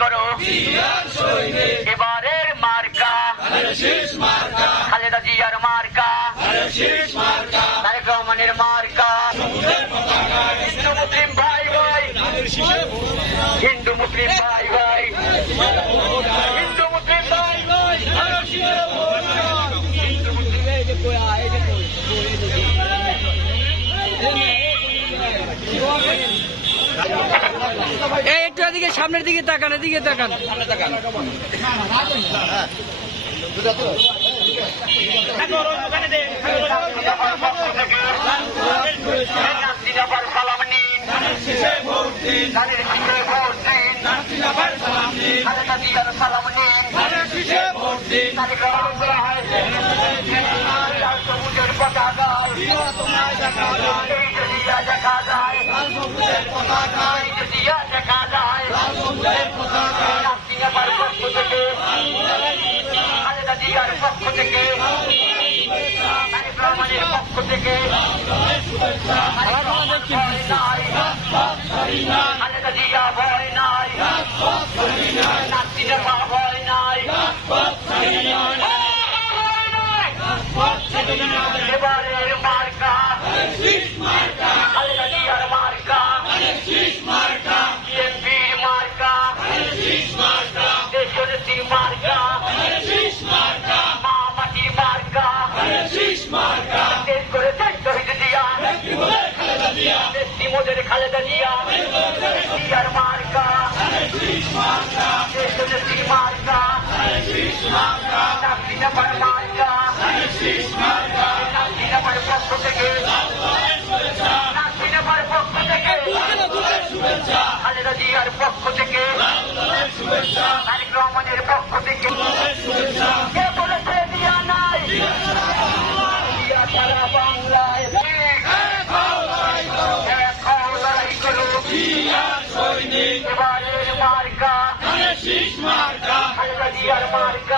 করো। এবারের মার্কা। খালেদা জিয়ার মার্কা। তারেক রহমানের মার্কা। হিন্দু মুসলিম ভাই ভাই হিন্দু মুসলিম ভাই ভাই একটু এদিকে সামনের দিকে তাকান এদিকে তাকান। সালাম পক্ষ থেকে পক্ষ থেকে পক্ষ থেকে এবারের মার্কা পক্ষ থেকে তারেক রহমানের পক্ষ থেকে কে বলেছে দিয়া নাই দিয়া সারা বাংলায় এবারের মার্কা মার্কা।